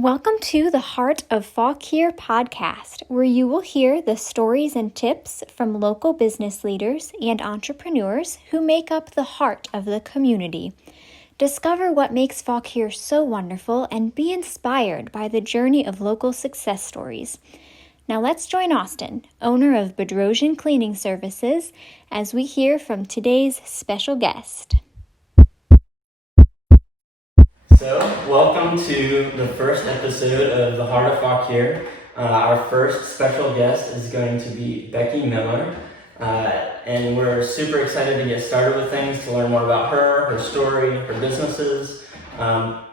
Welcome to the Heart of Fauquier podcast, where you will hear the stories and tips from local business leaders and entrepreneurs who make up the heart of the community. Discover what makes Fauquier so wonderful and be inspired by the journey of local success stories. Now let's join Austin, owner of Bedrosian Cleaning Services, as we hear from today's special guest. So, welcome to the first episode of The Heart of Fauquier. Our first special guest is going to be Becky Miller, and we're super excited to get started with things, to learn more about her story, her businesses.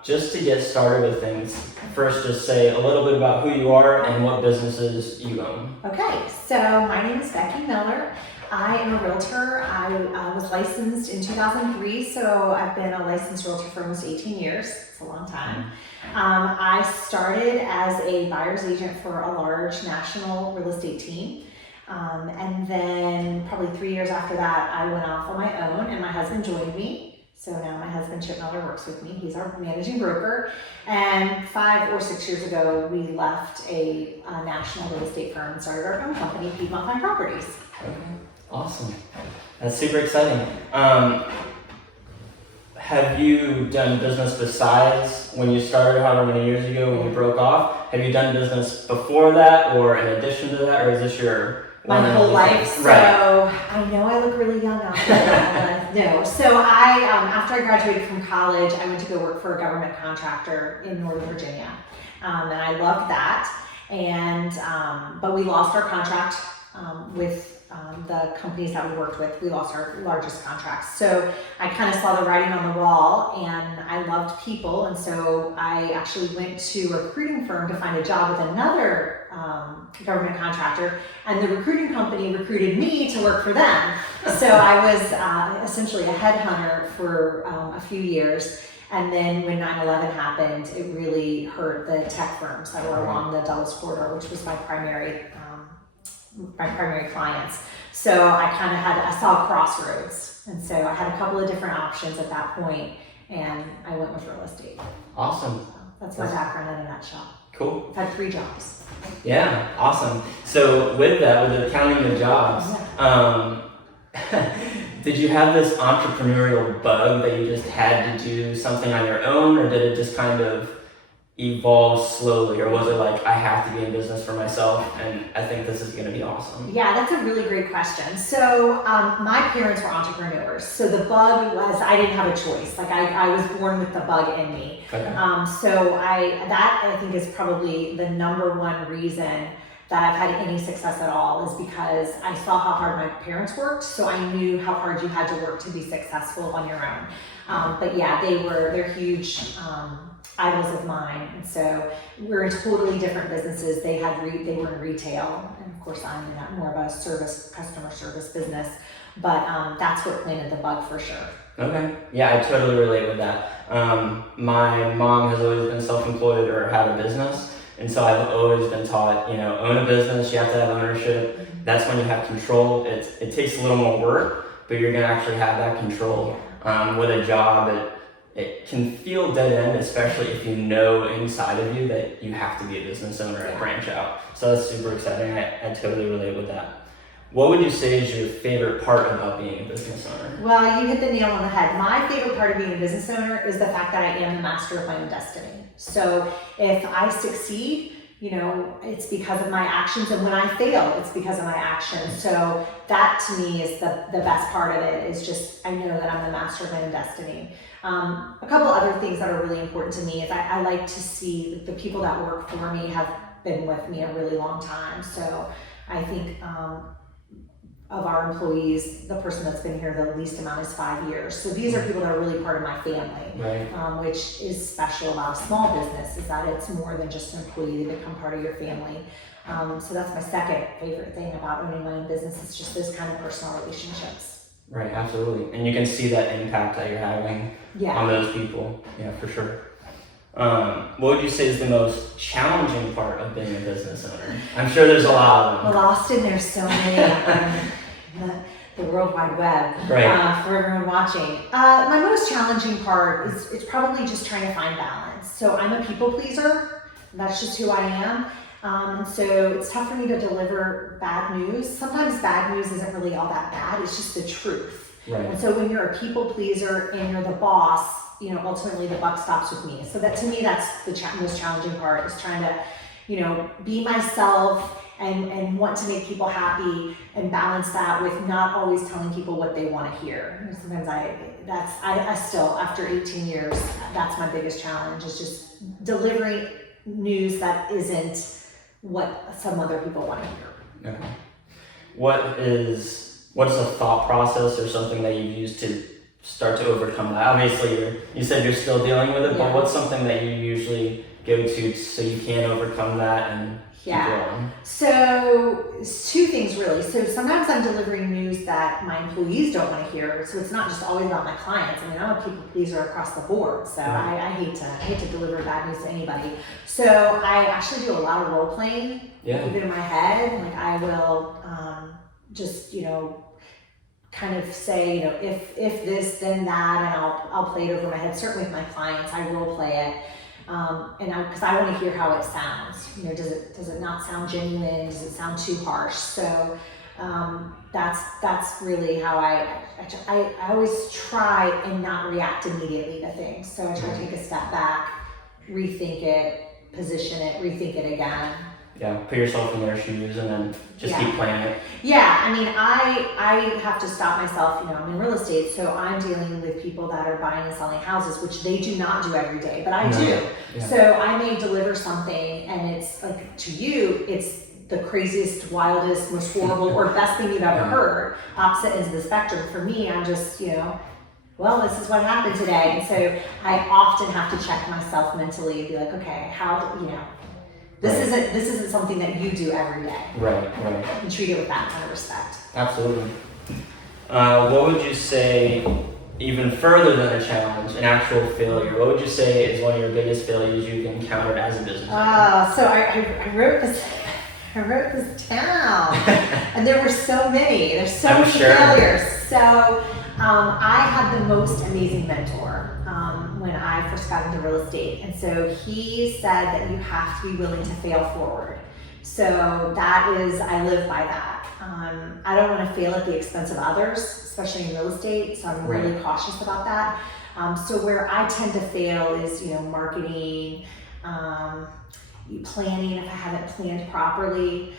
Just to get started with things, first just say a little bit about who you are and what businesses you own. Okay, so my name is Becky Miller. I am a realtor. I was licensed in 2003, so I've been a licensed realtor for almost 18 years. It's a long time. I started as a buyer's agent for a large national real estate team. And then probably 3 years after that, I went off on my own and my husband joined me. So now my husband, Chip Miller, works with me. He's our managing broker. And 5 or 6 years ago, we left a national real estate firm and started our own company, Piedmont Properties. Okay. Awesome. That's super exciting. Have you done business besides when you started, however many years ago when you broke off? Have you done business before that or in addition to that, or is this your my whole life? So right. I know I look really young out there. No. So I, after I graduated from college, I went to go work for a government contractor in Northern Virginia. And I loved that. And, but we lost our contract with the companies that we worked with. We lost our largest contracts. So I kind of saw the writing on the wall, and I loved people. And so I actually went to a recruiting firm to find a job with another government contractor, and the recruiting company recruited me to work for them. So I was essentially a headhunter for a few years. And then when 9/11 happened, it really hurt the tech firms that were along the Dulles corridor, which was my primary clients. So I saw a crossroads. And so I had a couple of different options at that point, and I went with real estate. Awesome. So that's my background in a nutshell. Cool. I've had 3 jobs. Yeah, awesome. So with that, with counting the jobs, did you have this entrepreneurial bug that you just had to do something on your own, or did it just kind of evolve slowly, or was it like, I have to be in business for myself and I think this is going to be awesome? Yeah, that's a really great question. So my parents were entrepreneurs. So the bug was, I didn't have a choice. Like I was born with the bug in me. Okay. So I think is probably the number one reason that I've had any success at all, is because I saw how hard my parents worked. So I knew how hard you had to work to be successful on your own. But yeah, they're huge idols of mine, and so we're in totally different businesses. They were in retail, and of course I'm in more of a customer service business. But that's what planted the bug for sure. Okay, yeah, I totally relate with that. My mom has always been self-employed or had a business, and so I've always been taught, own a business, you have to have ownership. Mm-hmm. That's when you have control. It takes a little more work, but you're gonna actually have that control. With a job, it can feel dead end, especially if you know inside of you that you have to be a business owner and branch out. So that's super exciting. I totally relate with that. What would you say is your favorite part about being a business owner? Well, you hit the nail on the head. My favorite part of being a business owner is the fact that I am the master of my own destiny. So if I succeed, it's because of my actions, and when I fail, it's because of my actions. So that to me is the best part of it, is just I know that I'm the master of my own destiny. A couple other things that are really important to me is I like to see the people that work for me have been with me a really long time. So I think of our employees, the person that's been here the least amount is 5 years. So these are people that are really part of my family, right. Which is special about a small business, is that it's more than just an employee. They become part of your family. So that's my second favorite thing about owning my own business, is just those kind of personal relationships. Right, absolutely. And you can see that impact that you're having on those people. Yeah, for sure. What would you say is the most challenging part of being a business owner? I'm sure there's a lot of them. Well, Austin, there's so many. The World Wide Web, right. For everyone watching. My most challenging part is it's probably just trying to find balance. So I'm a people pleaser. That's just who I am. And so it's tough for me to deliver bad news. Sometimes bad news isn't really all that bad. It's just the truth. Right. And so when you're a people pleaser and you're the boss, you know, ultimately the buck stops with me. So that, to me, that's the most challenging part, is trying to, you know, be myself and want to make people happy, and balance that with not always telling people what they want to hear. And sometimes I still, after 18 years, that's my biggest challenge, is just delivering news that isn't what some other people want to hear. Okay. What's a thought process or something that you've used to start to overcome that? Obviously, you said you're still dealing with it, but what's something that you usually go to so you can overcome that and keep going? So it's two things really. So sometimes I'm delivering news that my employees don't want to hear. So it's not just always about my clients. I mean, I'm a people pleaser across the board. So I hate to deliver bad news to anybody. So I actually do a lot of role playing, even in my head. Like I will just, you know, kind of say, you know, if this, then that, and I'll play it over my head. Certainly with my clients, I role play it. Because I want to hear how it sounds. You know, does it not sound genuine? Does it sound too harsh? So that's really how I always try and not react immediately to things. So I try to take a step back, rethink it, position it, rethink it again. Yeah, put yourself in their shoes and then just keep playing it. Yeah, I mean, I have to stop myself. You know, I'm in real estate, so I'm dealing with people that are buying and selling houses, which they do not do every day, but I do. Yeah. So I may deliver something, and it's like, to you, it's the craziest, wildest, most horrible, or best thing you've ever heard. Opposite ends of the spectrum. For me, I'm just, you know, well, this is what happened today, and so I often have to check myself mentally and be like, okay, how, you know. This isn't something that you do every day. Right. And treat it with that kind of respect. Absolutely. What would you say, even further than a challenge, an actual failure? What would you say is one of your biggest failures you've encountered as a business owner? So I wrote this down, and there were so many. There's so many failures. So I had the most amazing mentor when I first got into real estate. And so he said that you have to be willing to fail forward. So that is, I live by that. I don't want to fail at the expense of others, especially in real estate. So I'm really cautious about that. So where I tend to fail is, you know, marketing, planning if I haven't planned properly.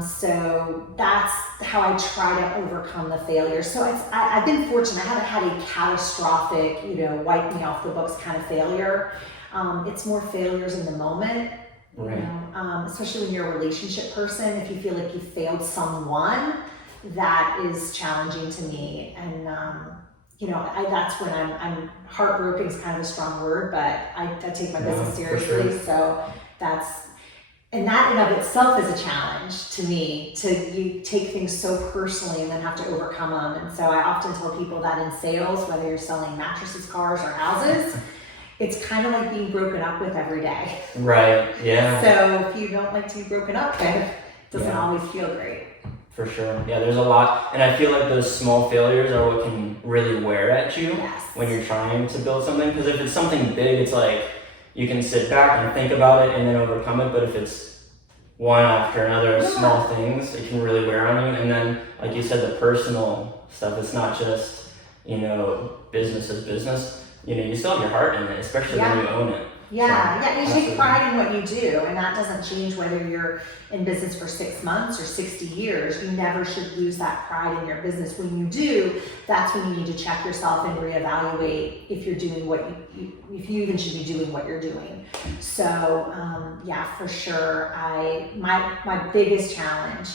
So that's how I try to overcome the failure. So I've been fortunate. I haven't had a catastrophic, you know, wipe me off the books kind of failure. It's more failures in the moment, you know, especially when you're a relationship person. If you feel like you failed someone, that is challenging to me. And, you know, that's when I'm heartbroken is kind of a strong word, but I take my business seriously. Sure. So and that in of itself is a challenge to me, you take things so personally and then have to overcome them. And so I often tell people that in sales, whether you're selling mattresses, cars, or houses, it's kind of like being broken up with every day. Right, yeah. So if you don't like to be broken up, then it doesn't always feel great. For sure. Yeah, there's a lot. And I feel like those small failures are what can really wear at you when you're trying to build something. Because if it's something big, it's like, you can sit back and think about it and then overcome it. But if it's one after another small things, it can really wear on you. And then, like you said, the personal stuff, it's not just, you know, business is business. You know, you still have your heart in it, especially when you own it. Yeah, you take pride in what you do, and that doesn't change whether you're in business for 6 months or 60 years. You never should lose that pride in your business. When you do, that's when you need to check yourself and reevaluate if you're doing what if you even should be doing what you're doing. So, for sure, my biggest challenge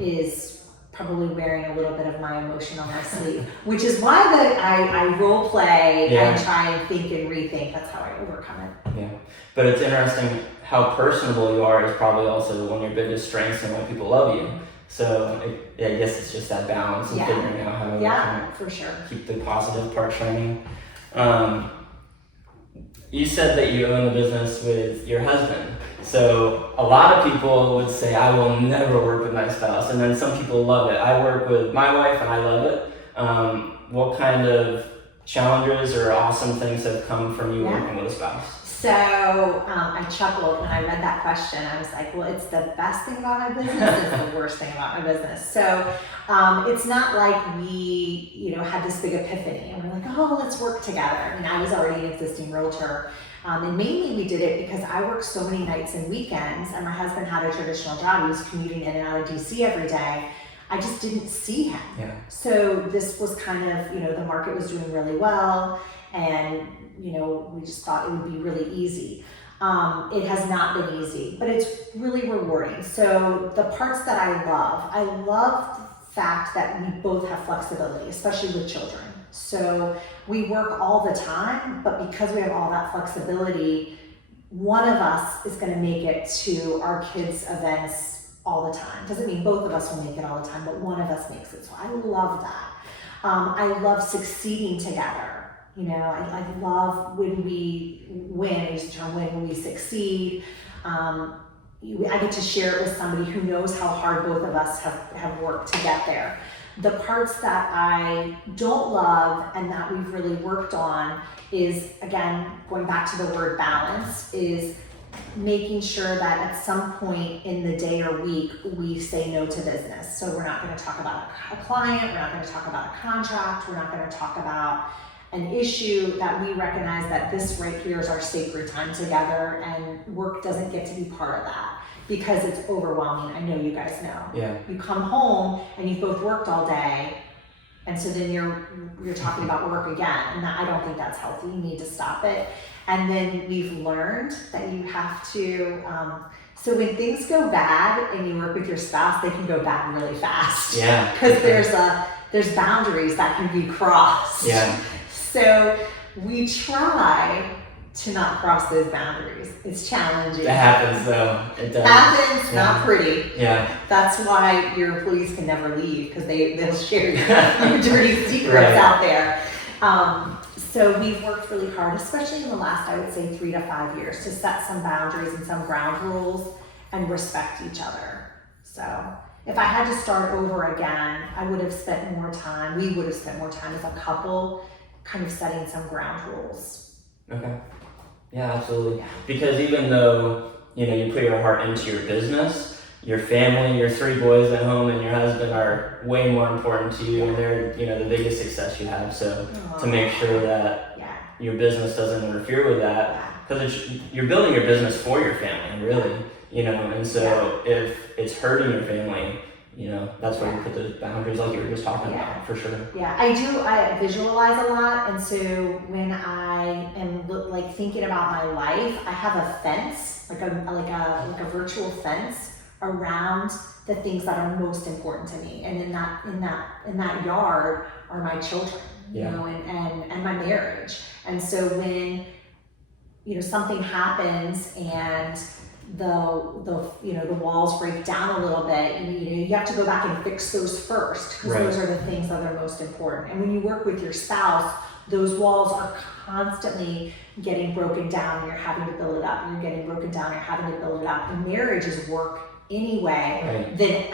is probably wearing a little bit of my emotion on my sleeve, which is why I role play and try and think and rethink. That's how I overcome it. Yeah, but it's interesting how personable you are is probably also one of your biggest strengths and why people love you. So I guess it's just that balance and figuring out how to for sure. keep the positive part shining. You said that you own the business with your husband. So a lot of people would say, I will never work with my spouse. And then some people love it. I work with my wife and I love it. What kind of challenges or awesome things have come from you working with a spouse? So I chuckled when I read that question. I was like, well, it's the best thing about my business, it's the worst thing about my business. So it's not like we, had this big epiphany and we're like, oh, let's work together. I mean, I was already an existing realtor. And mainly we did it because I worked so many nights and weekends, and my husband had a traditional job. He was commuting in and out of DC every day. I just didn't see him. Yeah. So this was kind of, the market was doing really well, and we just thought it would be really easy. It has not been easy, but it's really rewarding. So the parts that I love the fact that we both have flexibility, especially with children. So we work all the time, but because we have all that flexibility, one of us is going to make it to our kids' events all the time. Doesn't mean both of us will make it all the time, but one of us makes it. So I love that. I love succeeding together. I love when we win. I use the term win, when we succeed. I get to share it with somebody who knows how hard both of us have worked to get there. The parts that I don't love and that we've really worked on is, again, going back to the word balance, is making sure that at some point in the day or week we say no to business. So we're not going to talk about a client, we're not going to talk about a contract, we're not going to talk about an issue that we recognize that this right here is our sacred time together, and work doesn't get to be part of that because it's overwhelming. I know you guys know. Yeah. You come home and you've both worked all day, and so then you're talking about work again, and I don't think that's healthy. You need to stop it. And then we've learned that you have to, so when things go bad and you work with your spouse, they can go bad really fast. Yeah. Because there's boundaries that can be crossed. Yeah. So we try to not cross those boundaries. It's challenging. It happens though. It does. Happens, not pretty. Yeah. That's why your employees can never leave, because they'll share your dirty secrets out there. So we've worked really hard, especially in the last, I would say, 3 to 5 years, to set some boundaries and some ground rules and respect each other. So if I had to start over again, I would have spent more time, we would have spent more time as a couple kind of setting some ground rules. Okay. Yeah, absolutely. Yeah. Because even though, you put your heart into your business, your family, your 3 boys at home, and your husband are way more important to you, and they're, the biggest success you have. So to make sure that your business doesn't interfere with that, because you're building your business for your family, really, and so if it's hurting your family, that's where you put those boundaries, like you were just talking about, for sure. Yeah, I visualize a lot, and so when I am thinking about my life, I have a fence, like a virtual fence around the things that are most important to me, and in that yard are my children, and my marriage. And so when something happens and the walls break down a little bit, you have to go back and fix those first, because those are the things that are most important. And when you work with your spouse, those walls are constantly getting broken down, and you're having to build it up, and you're getting broken down, and you're having to build it up. And marriage is work anyway, then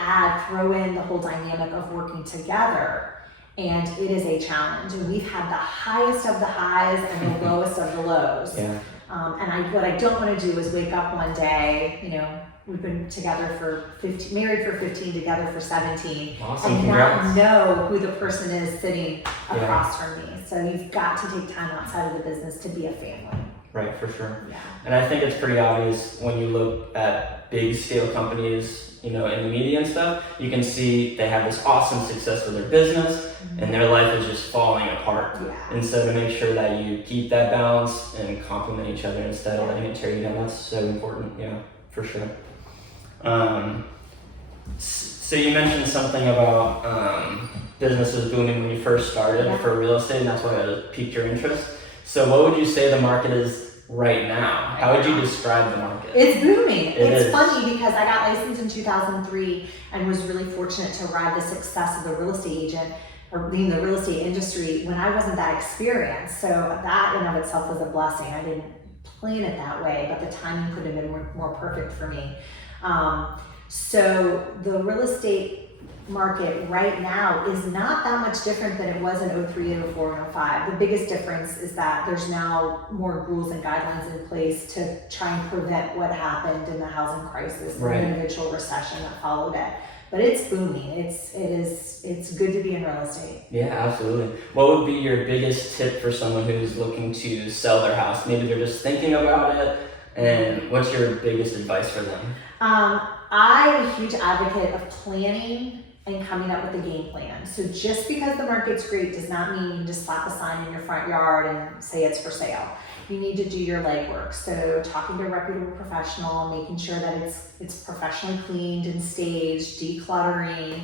throw in the whole dynamic of working together, and it is a challenge. And we've had the highest of the highs and the lowest of the lows. What I don't want to do is wake up one day, we've been together for 15, married for 15, together for 17, awesome. And Congrats. not know who the person is sitting across from me. So you've got to take time outside of the business to be a family. Right, for sure. Yeah. And I think it's pretty obvious when you look at big scale companies, in the media and stuff, you can see they have this awesome success with their business, and their life is just falling apart. And so to make sure that you keep that balance and complement each other instead of letting it tear you down, that's so important. Yeah, for sure. So you mentioned something about businesses booming when you first started for real estate, and that's why it piqued your interest. So what would you say the market is right now? How would you describe the market? It's booming. It's is. Funny because I got licensed in 2003 and was really fortunate to ride the success of the real estate agent, or being the real estate industry, when I wasn't that experienced. So that in of itself was a blessing. I didn't plan it that way, but the timing could have been more perfect for me. So the real estate market right now is not that much different than it was in 03, 04, and 05. The biggest difference is that there's now more rules and guidelines in place to try and prevent what happened in the housing crisis, the individual recession that followed it. But it's booming. It's good to be in real estate. Yeah, absolutely. What would be your biggest tip for someone who's looking to sell their house? Maybe they're just thinking about it, and what's your biggest advice for them? I'm a huge advocate of planning and coming up with a game plan. So just because the market's great does not mean you just slap a sign in your front yard and say it's for sale. You need to do your legwork. So talking to a reputable professional, making sure that it's professionally cleaned and staged, decluttering,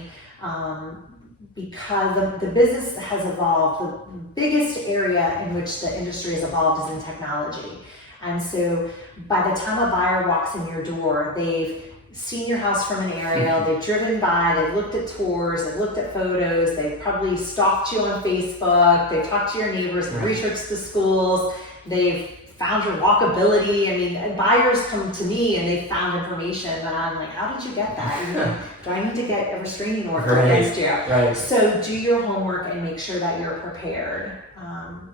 because the business has evolved. The biggest area in which the industry has evolved is in technology. And so by the time a buyer walks in your door, they've seen your house from an aerial, they've driven by, they've looked at tours, they've looked at photos, they've probably stalked you on Facebook, they've talked to your neighbors, they've researched the schools, they've found your walkability. I mean, buyers come to me and they've found information that I'm like, how did you get that? You know, do I need to get a restraining order against you? Right. So do your homework and make sure that you're prepared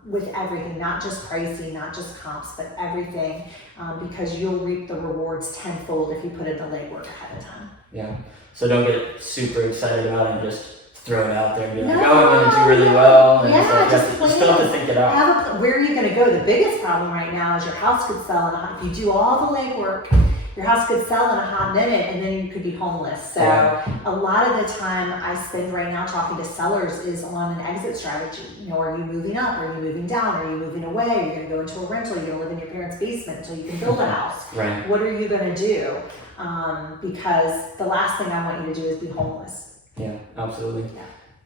with everything, not just pricing, not just comps, but everything, because you'll reap the rewards tenfold if you put in the legwork ahead of time. Yeah. So don't get super excited about it and just throw it out there and be like, oh, I'm going to do really well. And you still have to think it out. Where are you going to go? The biggest problem right now is your house could sell if you do all the legwork, your house could sell in a hot minute and then you could be homeless. So a lot of the time I spend right now talking to sellers is on an exit strategy. You know, are you moving up? Are you moving down? Are you moving away? Are you going to go into a rental? You're going to live in your parents' basement until you can build a house. Right. What are you going to do? Because the last thing I want you to do is be homeless. Yeah, absolutely. Yeah.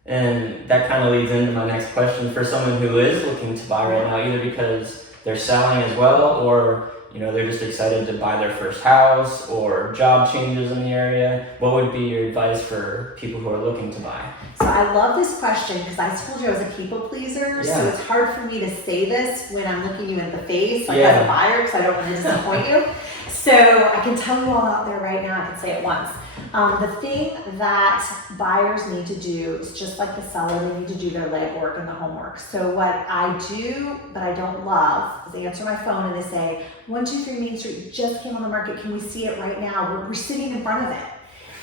And that kind of leads into my next question. For someone who is looking to buy right now, either because they're selling as well, or they're just excited to buy their first house, or job changes in the area, what would be your advice for people who are looking to buy? So I love this question because I told you I was a people pleaser, so it's hard for me to say this when I'm looking you in the face, like as a buyer, because I don't want to disappoint you. So I can tell you all out there right now, I can say it once. The thing that buyers need to do is just like the seller, they need to do their legwork and the homework. So what I do, but I don't love, is they answer my phone and they say, 123 Main Street just came on the market. Can we see it right now? We're sitting in front of it.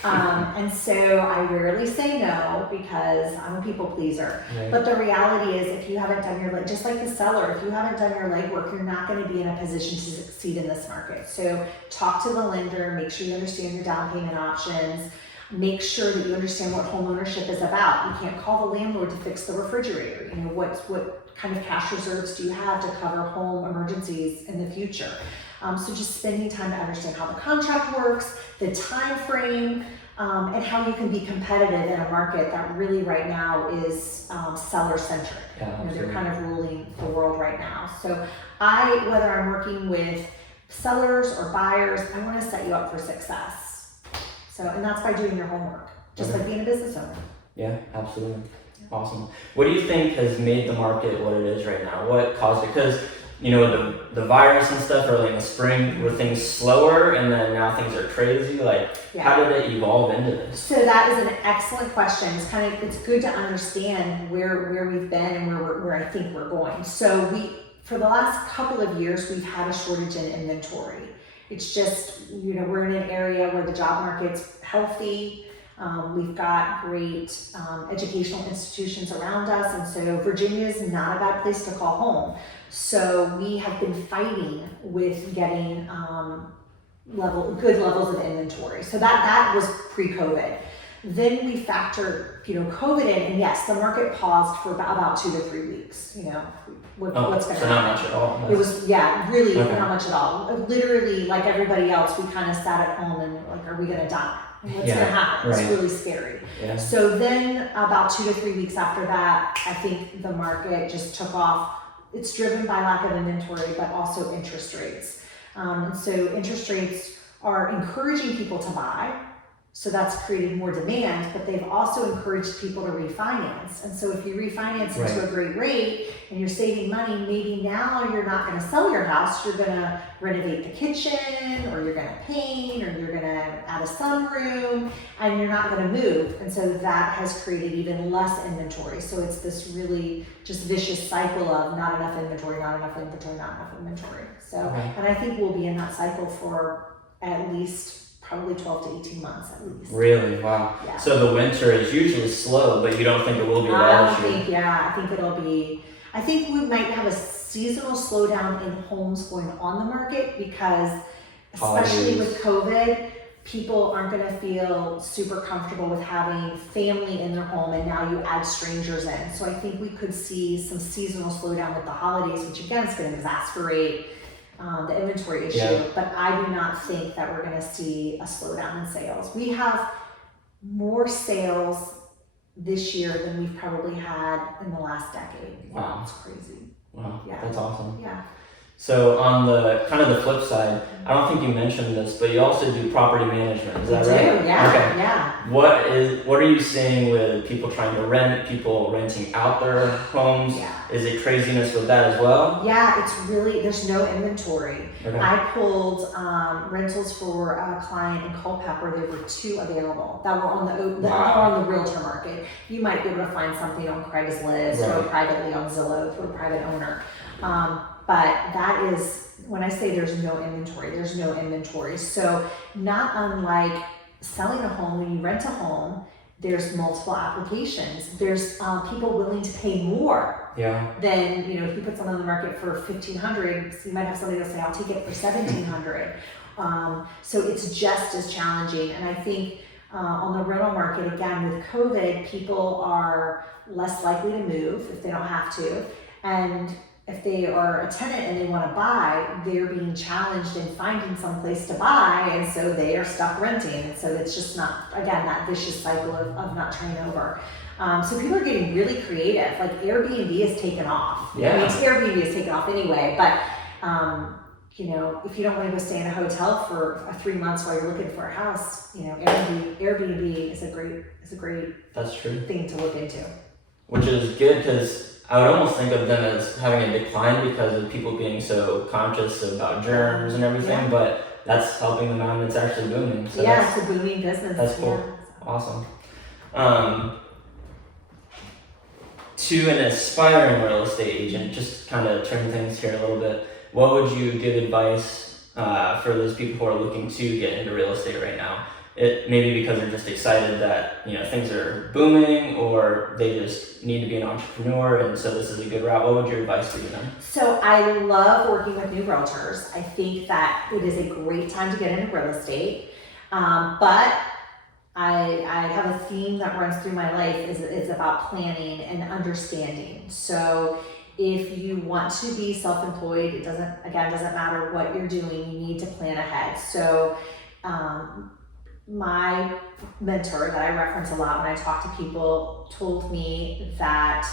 And so I rarely say no because I'm a people pleaser. Right. But the reality is if you haven't done your, just like the seller, if you haven't done your legwork, you're not going to be in a position to succeed in this market. So talk to the lender, make sure you understand your down payment options, make sure that you understand what home ownership is about. You can't call the landlord to fix the refrigerator. What kind of cash reserves do you have to cover home emergencies in the future? So just spending time to understand how the contract works, the time frame, and how you can be competitive in a market that really right now is seller-centric. Yeah, they're kind of ruling the world right now. So whether I'm working with sellers or buyers, I want to set you up for success. So, and that's by doing your homework, just like being a business owner. Yeah, absolutely. Awesome. What do you think has made the market what it is right now? What caused it? Because the virus and stuff early in the spring, were things slower and then now things are crazy? How did it evolve into this? So that is an excellent question. It's good to understand where we've been and where I think we're going. So for the last couple of years, we've had a shortage in inventory. It's just, we're in an area where the job market's healthy. We've got great educational institutions around us, and so Virginia is not a bad place to call home. So we have been fighting with getting good levels of inventory. So that was pre-COVID. Then we factor, COVID in, and yes, the market paused for about 2 to 3 weeks. What's going to happen? So not much at all. It was, really not much at all. Literally, like everybody else, we kind of sat at home and like, are we going to die? What's going to happen? It's really scary. Yeah. So then about 2 to 3 weeks after that, I think the market just took off. It's driven by lack of inventory, but also interest rates. So interest rates are encouraging people to buy, So that's created more demand, but they've also encouraged people to refinance. And so if you refinance into a great rate and you're saving money, maybe now you're not going to sell your house, you're going to renovate the kitchen, or you're going to paint, or you're going to add a sunroom, and you're not going to move. And so that has created even less inventory. So it's this really just vicious cycle of not enough inventory, not enough inventory, not enough inventory. So, and I think we'll be in that cycle for at least probably 12 to 18 months at least. Really? Wow. Yeah. So the winter is usually slow, but you don't think it will be I think we might have a seasonal slowdown in homes going on the market because, especially with COVID, people aren't going to feel super comfortable with having family in their home, and now you add strangers in. So I think we could see some seasonal slowdown with the holidays, which again is going to exacerbate the inventory issue, but I do not think that we're going to see a slowdown in sales. We have more sales this year than we've probably had in the last decade. Wow. It's crazy. Wow, Yeah. that's awesome. Yeah. So on the kind of the flip side, I don't think you mentioned this, but you also do property management. Is that right? Do, yeah. Okay. Yeah. What are you seeing with people trying to rent, people renting out their homes? Yeah. Is it craziness with that as well? Yeah, it's really, there's no inventory. Okay. I pulled rentals for a client in Culpeper. There were 2 available that were on the realtor market. You might be able to find something on Craigslist or privately on Zillow through a private owner. But that is, when I say there's no inventory. So not unlike selling a home, when you rent a home, there's multiple applications. There's people willing to pay more than, if you put something on the market for $1,500, so you might have somebody that'll say, I'll take it for $1,700. So it's just as challenging. And I think on the rental market, again, with COVID, people are less likely to move if they don't have to. And if they are a tenant and they want to buy, they're being challenged in finding some place to buy, and so they are stuck renting. And so it's just not, again, that vicious cycle of not turning over. So people are getting really creative. Like Airbnb has taken off. Yeah. I mean, Airbnb has taken off anyway, but if you don't want to go stay in a hotel for 3 months while you're looking for a house, Airbnb is a great That's true. thing to look into. Which is good because I would almost think of them as having a decline because of people being so conscious about germs and everything, but that's helping them out and it's actually booming. So it's a booming business. That's cool. Yeah. Awesome. To an aspiring real estate agent, just kind of turn things here a little bit, what would you give advice for those people who are looking to get into real estate right now? It maybe because they're just excited that things are booming, or they just need to be an entrepreneur, and so this is a good route. What would your advice be to them? So I love working with new realtors. I think that it is a great time to get into real estate, but I have a theme that runs through my life is about planning and understanding. So if you want to be self-employed, it doesn't matter what you're doing, you need to plan ahead. So my mentor that I reference a lot when I talk to people told me that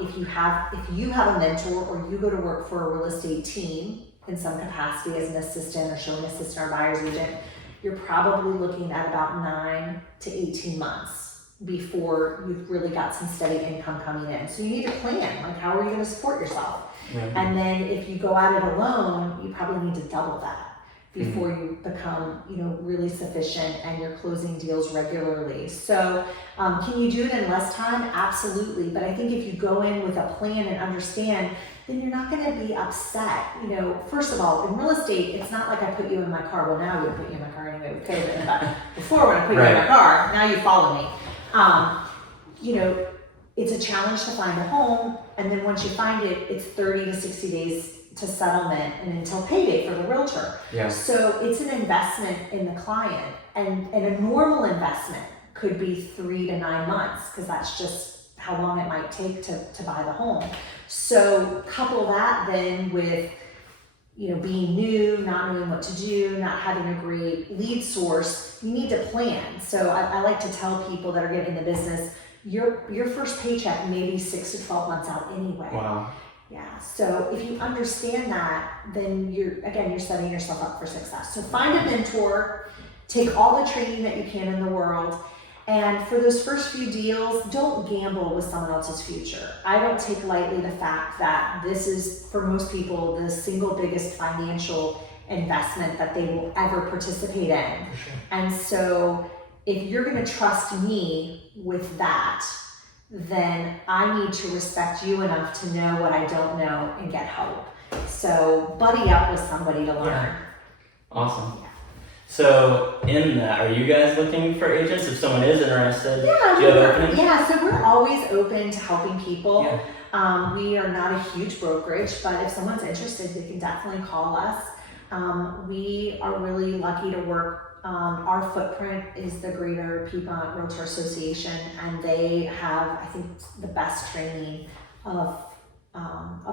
if you have a mentor or you go to work for a real estate team in some capacity as an assistant or showing assistant or buyer's agent, you're probably looking at about 9 to 18 months before you've really got some steady income coming in. So you need to plan, like how are you going to support yourself? Mm-hmm. And then if you go at it alone, you probably need to double that before you become, really sufficient and you're closing deals regularly. So can you do it in less time? Absolutely. But I think if you go in with a plan and understand, then you're not going to be upset. First of all, in real estate, it's not like I put you in my car. Well, now I wouldn't put you in my car anyway with COVID, but before when I put you in my car, now you follow me. It's a challenge to find a home, and then once you find it, it's 30 to 60 days to settlement and until payday for the realtor. Yeah. So it's an investment in the client, and a normal investment could be 3 to 9 months because that's just how long it might take to buy the home. So couple that then with being new, not knowing what to do, not having a great lead source, you need to plan. So I like to tell people that are getting in the business, your first paycheck may be 6 to 12 months out anyway. Wow. Yeah, so if you understand that, then you're setting yourself up for success. So find a mentor, take all the training that you can in the world. And for those first few deals, don't gamble with someone else's future. I don't take lightly the fact that this is, for most people, the single biggest financial investment that they will ever participate in. Sure. And so if you're going to trust me with that, then I need to respect you enough to know what I don't know and get help. So buddy up with somebody to learn. Yeah. Awesome. So in that, are you guys looking for agents? If someone is interested, do you have openings? Yeah, so we're always open to helping people. Yeah. We are not a huge brokerage, but if someone's interested, they can definitely call us. We are really lucky to work. Our footprint is the Greater Piedmont Realtor Association, and they have, I think, the best training of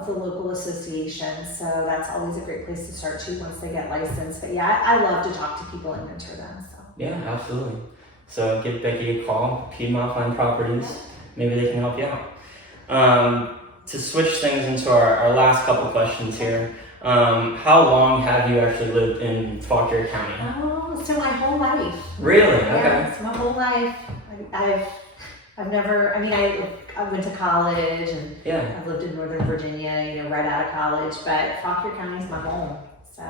the local association. So that's always a great place to start too once they get licensed. But yeah, I love to talk to people and mentor them. So Yeah, absolutely. So give Becky a call, Piedmont Fine Properties. Maybe they can help you out. To switch things into our last couple questions here. How long have you actually lived in Fauquier County? Oh, so my whole life. Really? Okay. Yeah, it's my whole life. I've never, I went to college and Yeah. I've lived in Northern Virginia, right out of college, but Fauquier County is my home, so.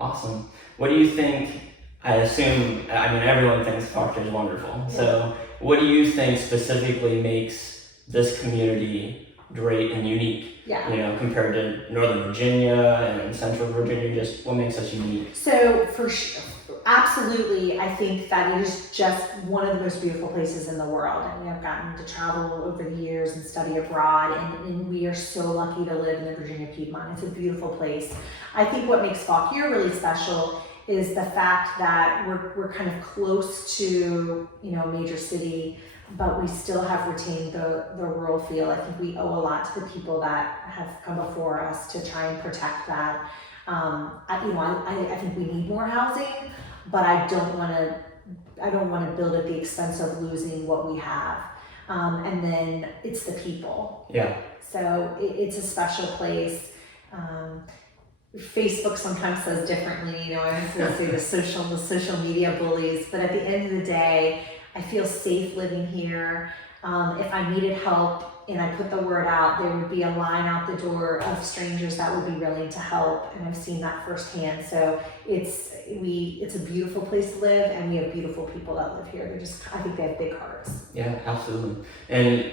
Awesome. What do you think, everyone thinks Fauquier is wonderful. Yeah. So what do you think specifically makes this community great and unique? Yeah. Compared to Northern Virginia and Central Virginia, just what makes us unique? So for sure, absolutely, I think that it is just one of the most beautiful places in the world. And I've gotten to travel over the years and study abroad, and we are so lucky to live in the Virginia Piedmont. It's a beautiful place. I think what makes Fauquier really special is the fact that we're kind of close to, a major city, but we still have retained the rural feel. I think we owe a lot to the people that have come before us to try and protect that. I think we need more housing, but I don't want to build at the expense of losing what we have. And then it's the people. Yeah. So it's a special place. Facebook sometimes says differently, I was going to say the social media bullies, but at the end of the day, I feel safe living here. If I needed help and I put the word out, there would be a line out the door of strangers that would be willing to help, and I've seen that firsthand. So it's a beautiful place to live, and we have beautiful people that live here. I think they have big hearts. Yeah, absolutely. And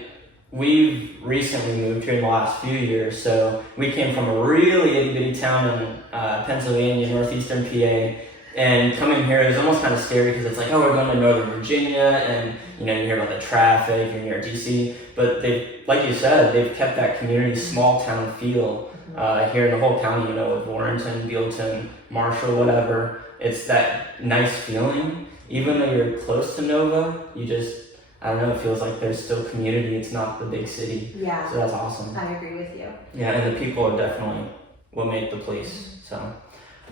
we've recently moved here in the last few years, so we came from a really itty bitty town in Pennsylvania, northeastern PA. And coming here, it was almost kind of scary because it's like, oh, we're going to Northern Virginia, and you hear about the traffic, and you're DC. But like you said, they've kept that community, small town feel here in the whole county. With Warrenton, Bealton, Marshall, whatever. It's that nice feeling, even though you're close to Nova. It feels like there's still community. It's not the big city. Yeah. So that's awesome. I agree with you. Yeah, and the people are definitely what make the place. So.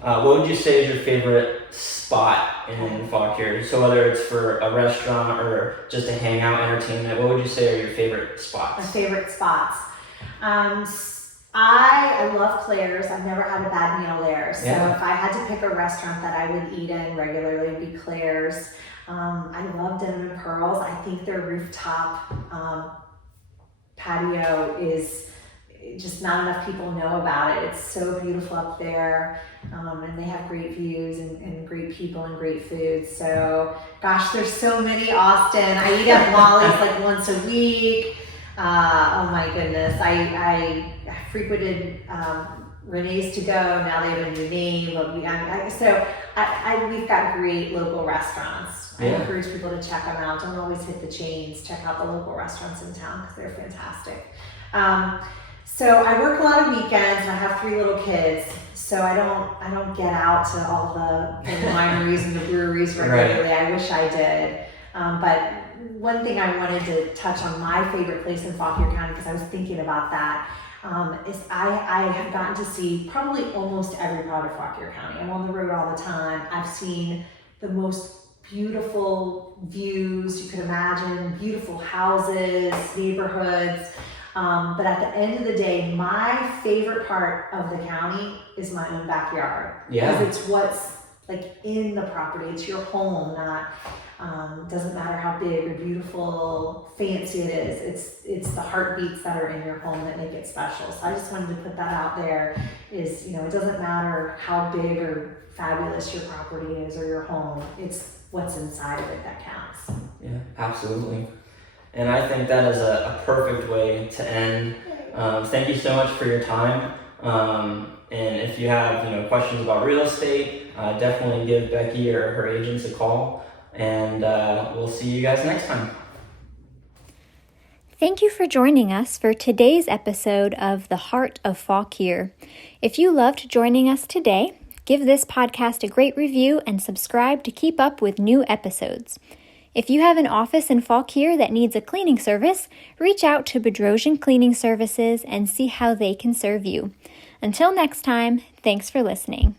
What would you say is your favorite spot in Fauquier? So whether it's for a restaurant or just a hangout, entertainment, what would you say are your favorite spots? My favorite spots. I love Claire's. I've never had a bad meal there. So if I had to pick a restaurant that I would eat in regularly, it would be Claire's. I love Denim and Pearls. I think their rooftop patio is just not enough people know about it. It's so beautiful up there, and they have great views and great people and great food. So gosh, there's so many. Austin, I eat at Molly's like once a week. Oh my goodness, I frequented Renee's to Go. Now they have a new name, but we've got great local restaurants. I encourage people to check them out. Don't always hit the chains. Check out the local restaurants in town because they're fantastic. So I work a lot of weekends, and I have 3 little kids, so I don't get out to all the wineries and the breweries regularly. Right. I wish I did. But one thing I wanted to touch on, my favorite place in Fauquier County, because I was thinking about that, is I have gotten to see probably almost every part of Fauquier County. I'm on the road all the time. I've seen the most beautiful views you could imagine, beautiful houses, neighborhoods. But at the end of the day, my favorite part of the county is my own backyard. Yeah. Because it's what's like in the property. It's your home, not doesn't matter how big or beautiful, fancy it is. It's the heartbeats that are in your home that make it special. So I just wanted to put that out there. Is, you know, it doesn't matter how big or fabulous your property is or your home. It's what's inside of it that counts. Yeah, absolutely. And I think that is a perfect way to end. Thank you so much for your time. And if you have, you know, questions about real estate, definitely give Becky or her agents a call. And we'll see you guys next time. Thank you for joining us for today's episode of The Heart of Fauquier. If you loved joining us today, give this podcast a great review and subscribe to keep up with new episodes. If you have an office in Fauquier that needs a cleaning service, reach out to Bedrosian Cleaning Services and see how they can serve you. Until next time, thanks for listening.